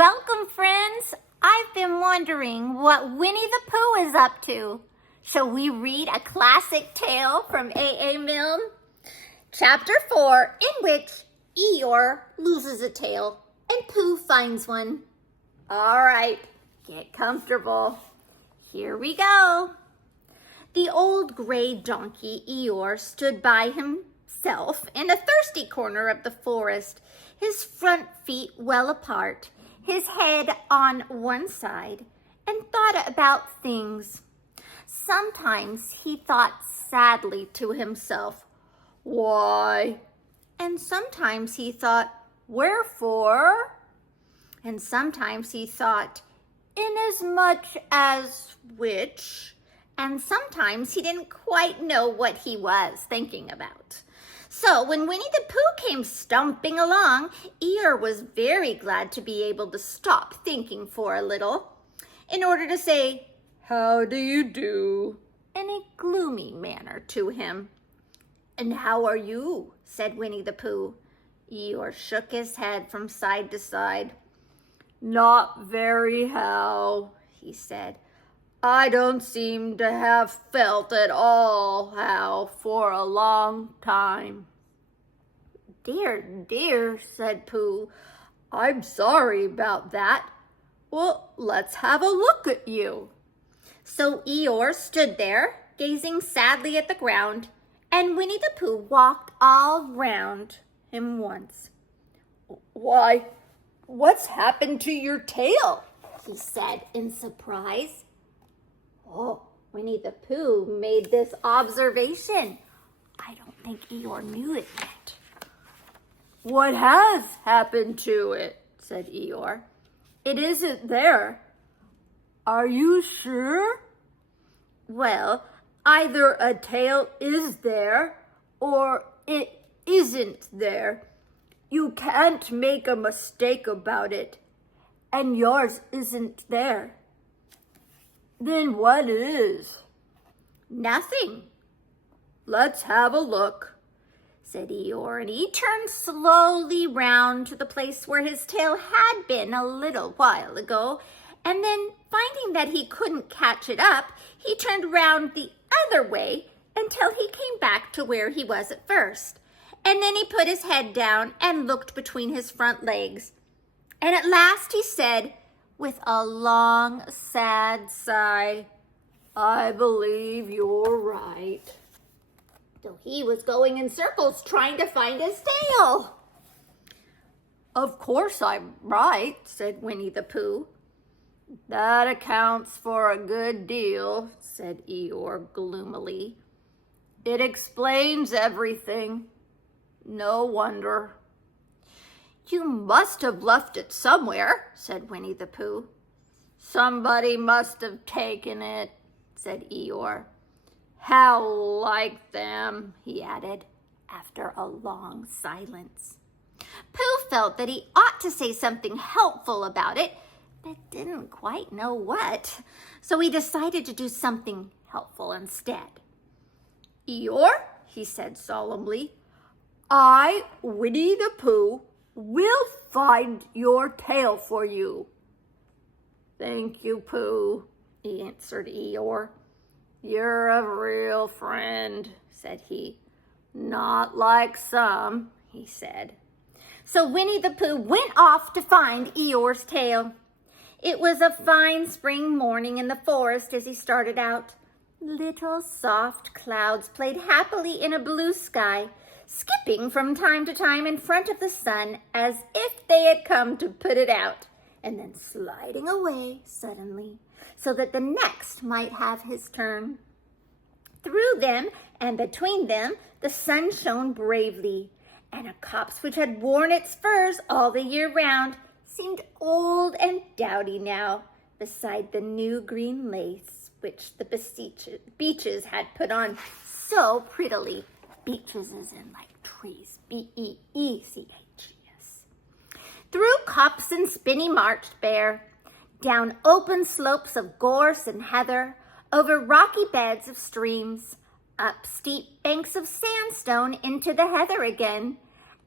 Welcome, friends. I've been wondering what Winnie the Pooh is up to. Shall we read a classic tale from AA Milne? Chapter 4, in which Eeyore loses a tail and Pooh finds one. All right, get comfortable. Here we go. The old gray donkey Eeyore stood by himself in a thirsty corner of the forest, his front feet well apart, his head on one side, and thought about things. Sometimes he thought sadly to himself, "Why?" And sometimes he thought, "Wherefore?" And sometimes he thought, "Inasmuch as which?" And sometimes he didn't quite know what he was thinking about. So when Winnie the Pooh came stumping along, Eeyore was very glad to be able to stop thinking for a little in order to say, "How do you do?" in a gloomy manner to him. "And how are you?" said Winnie the Pooh. Eeyore shook his head from side to side. "Not very how," he said. "I don't seem to have felt at all how for a long time." "Dear, dear," said Pooh, "I'm sorry about that. Well, let's have a look at you." So Eeyore stood there, gazing sadly at the ground, and Winnie the Pooh walked all round him once. "Why, what's happened to your tail?" he said in surprise. Oh, Winnie the Pooh made this observation. I don't think Eeyore knew it yet. "What has happened to it?" said Eeyore. "It isn't there." "Are you sure?" "Well, either a tail is there or it isn't there. You can't make a mistake about it, and yours isn't there." "Then what is?" "Nothing." "Let's have a look," said Eeyore, and he turned slowly round to the place where his tail had been a little while ago, and then, finding that he couldn't catch it up, he turned round the other way until he came back to where he was at first. And then he put his head down and looked between his front legs. And at last he said, with a long, sad sigh, "I believe you're right." So he was going in circles trying to find his tail. "Of course I'm right," said Winnie the Pooh. "That accounts for a good deal," said Eeyore gloomily. "It explains everything. No wonder." "You must have left it somewhere," said Winnie the Pooh. "Somebody must have taken it," said Eeyore. "How like them," he added, after a long silence. Pooh felt that he ought to say something helpful about it, but didn't quite know what. So he decided to do something helpful instead. "Eeyore," he said solemnly, "I, Winnie the Pooh, will find your tail for you." "Thank you, Pooh," answered Eeyore. "You're a real friend," said he. "Not like some," he said. So Winnie the Pooh went off to find Eeyore's tail. It was a fine spring morning in the forest as he started out. Little soft clouds played happily in a blue sky, skipping from time to time in front of the sun as if they had come to put it out, and then sliding away suddenly so that the next might have his turn. Through them and between them the sun shone bravely, and a copse which had worn its furs all the year round seemed old and dowdy now beside the new green lace which the beeches had put on so prettily. Beeches is in like trees, B-E-E-C-H-E-S. Through copse and spinney marched Bear, down open slopes of gorse and heather, over rocky beds of streams, up steep banks of sandstone into the heather again,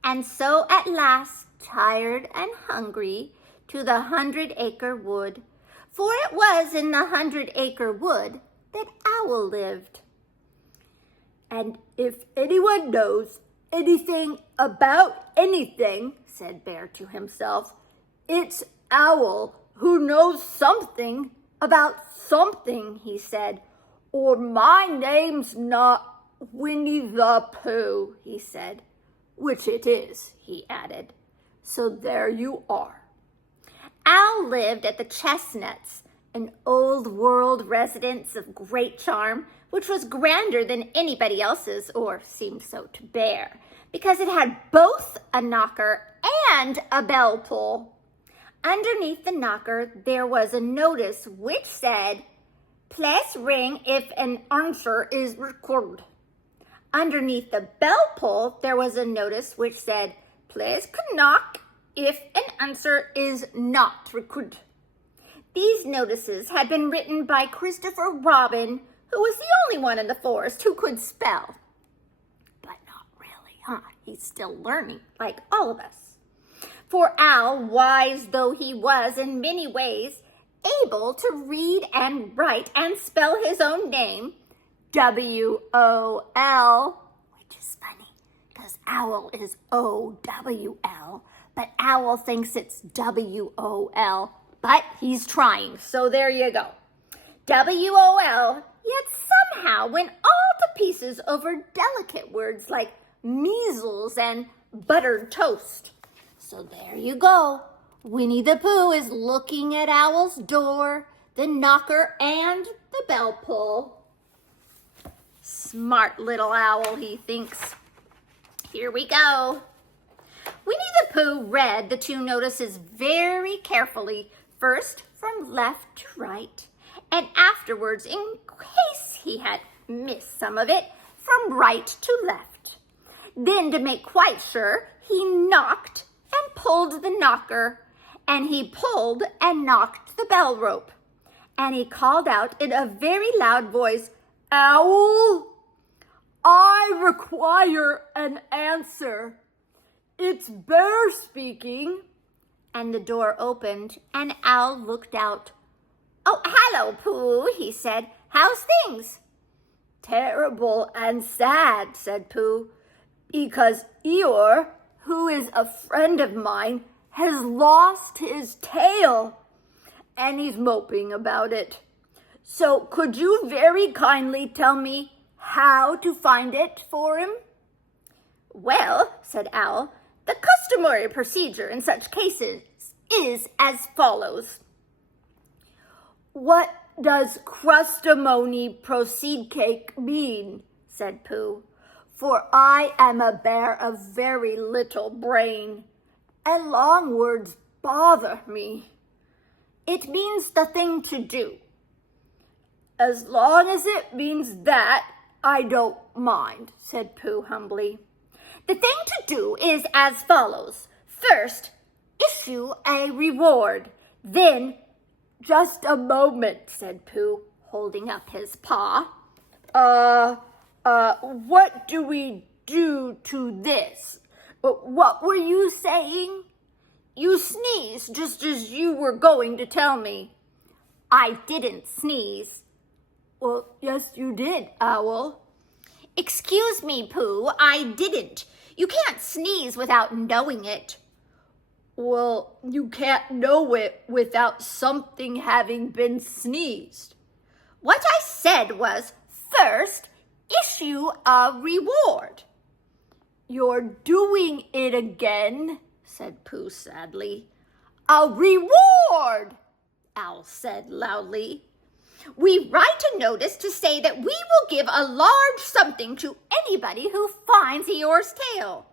and so at last, tired and hungry, to the 100-acre wood, for it was in the 100-acre wood that Owl lived. "And if anyone knows anything about anything," said Bear to himself, "it's Owl who knows something about something," he said. "Or my name's not Winnie the Pooh," he said. "Which it is," he added. "So there you are." Owl lived at the Chestnuts, an old-world residence of great charm, which was grander than anybody else's, or seemed so to Bear, because it had both a knocker and a bell pull. Underneath the knocker, there was a notice which said, "Please ring if an answer is required." Underneath the bell pull, there was a notice which said, "Please knock if an answer is not required." These notices had been written by Christopher Robin, who was the only one in the forest who could spell. But not really, huh? He's still learning, like all of us. For Owl, wise though he was in many ways, able to read and write and spell his own name, W-O-L, which is funny, because Owl is O-W-L, but Owl thinks it's W-O-L, but he's trying, so there you go. W-O-L, yet somehow went all to pieces over delicate words like measles and buttered toast. So there you go. Winnie the Pooh is looking at Owl's door, the knocker, and the bell pull. Smart little owl, he thinks. Here we go. Winnie the Pooh read the two notices very carefully, first from left to right, and afterwards, in case he had missed some of it, from right to left. Then, to make quite sure, he knocked and pulled the knocker, and he pulled and knocked the bell rope. And he called out in a very loud voice, "Owl, I require an answer. It's Bear speaking." And the door opened, and Owl looked out. "Oh, hello, Pooh," he said. "How's things?" "Terrible and sad," said Pooh, "because Eeyore, who is a friend of mine, has lost his tail, and he's moping about it. So could you very kindly tell me how to find it for him?" "Well," said Owl, "the customary procedure in such cases is as follows." "What does crustamony proceed cake mean?" said Pooh. "For I am a bear of very little brain, and long words bother me." "It means the thing to do." "As long as it means that, I don't mind," said Pooh humbly. "The thing to do is as follows. First, issue a reward. Then—" "Just a moment," said Pooh, holding up his paw. What do we do to this? What were you saying?" "You sneezed just as you were going to tell me." "I didn't sneeze." "Well, yes, you did, Owl." "Excuse me, Pooh, I didn't. You can't sneeze without knowing it." "Well, you can't know it without something having been sneezed." "What I said was, first, issue a reward." "You're doing it again," said Pooh sadly. "A reward," Owl said loudly. "We write a notice to say that we will give a large something to anybody who finds Eeyore's tail."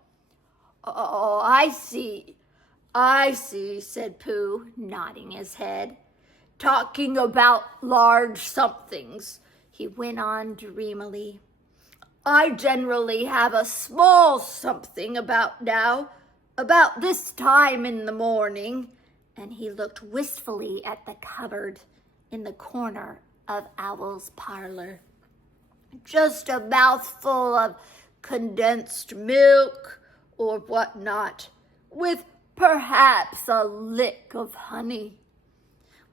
"Oh, I see, said Pooh, nodding his head. "Talking about large somethings," he went on dreamily. "I generally have a small something about this time in the morning," and he looked wistfully at the cupboard in the corner of Owl's parlor. "Just a mouthful of condensed milk or whatnot, with perhaps a lick of honey."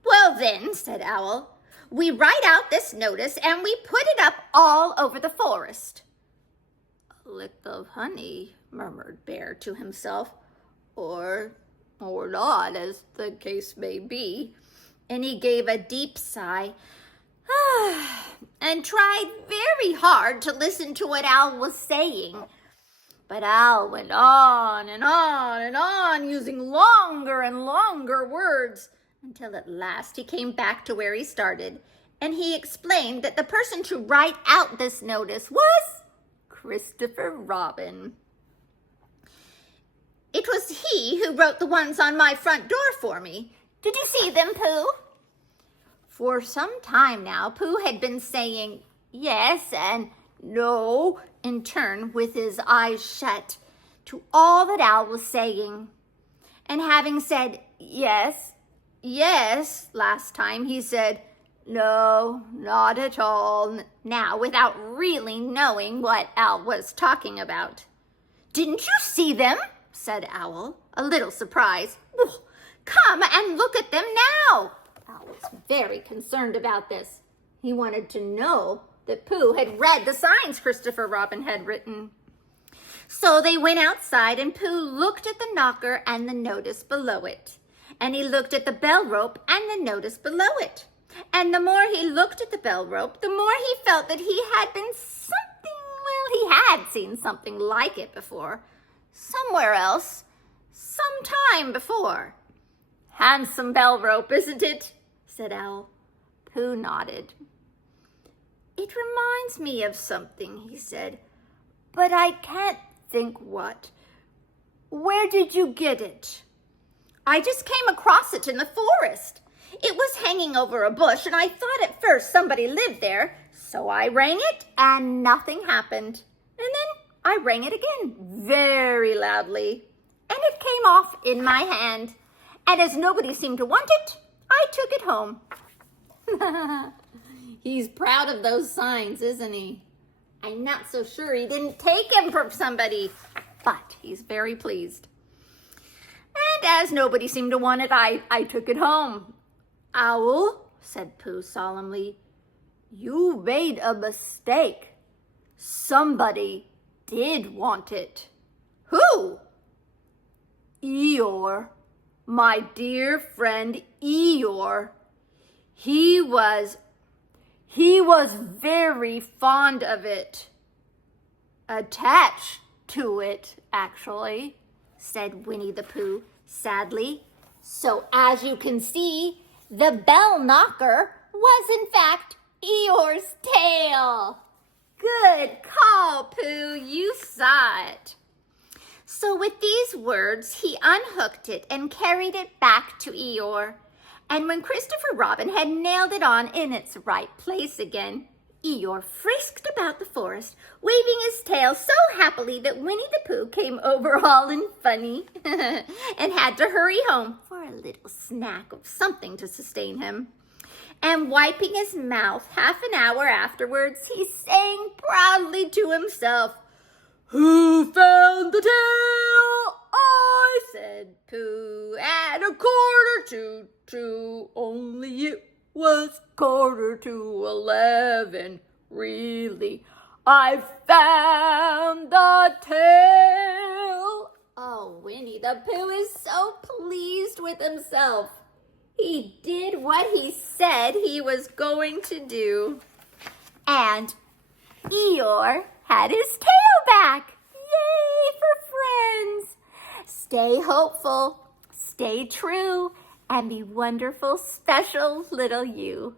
"Well then," said Owl, "we write out this notice and we put it up all over the forest." "A lick of honey," murmured Bear to himself, or not, as the case may be. And he gave a deep sigh and tried very hard to listen to what Owl was saying. But Owl went on and on and on, using longer and longer words, until at last he came back to where he started, and he explained that the person to write out this notice was Christopher Robin. "It was he who wrote the ones on my front door for me. Did you see them, Pooh?" For some time now, Pooh had been saying yes and no in turn with his eyes shut to all that Owl was saying. And having said yes last time, he said no, not at all now, without really knowing what Owl was talking about. "Didn't you see them?" said Owl, a little surprised. "Well, come and look at them now." Owl was very concerned about this. He wanted to know that Pooh had read the signs Christopher Robin had written. So they went outside, and Pooh looked at the knocker and the notice below it. And he looked at the bell rope and the notice below it. And the more he looked at the bell rope, the more he felt that he had seen something like it before, somewhere else, some time before. "Handsome bell rope, isn't it?" said Owl. Pooh nodded. "It reminds me of something," he said, "but I can't think what. Where did you get it?" "I just came across it in the forest. It was hanging over a bush, and I thought at first somebody lived there, so I rang it, and nothing happened. And then I rang it again, very loudly, and it came off in my hand. And as nobody seemed to want it, I took it home." He's proud of those signs, isn't he? I'm not so sure he didn't take him from somebody, but he's very pleased. "And as nobody seemed to want it, I took it home." "Owl," said Pooh solemnly, "you made a mistake. Somebody did want it." "Who?" "Eeyore, my dear friend Eeyore. He was very fond of it. Attached to it, actually," said Winnie the Pooh sadly. So as you can see, the bell knocker was in fact Eeyore's tail. Good call, Pooh, you saw it. So with these words, he unhooked it and carried it back to Eeyore. And when Christopher Robin had nailed it on in its right place again, Eeyore frisked about the forest, waving his tail so happily that Winnie the Pooh came over all in funny and had to hurry home for a little snack of something to sustain him. And wiping his mouth half an hour afterwards, he sang proudly to himself, "Who found the tail? I," said Pooh, "at 2:45, only it was 11:15. Really, I found the tail." Oh, Winnie the Pooh is so pleased with himself. He did what he said he was going to do. And Eeyore had his tail back. Yay for friends! Stay hopeful, stay true, and be wonderful, special little you.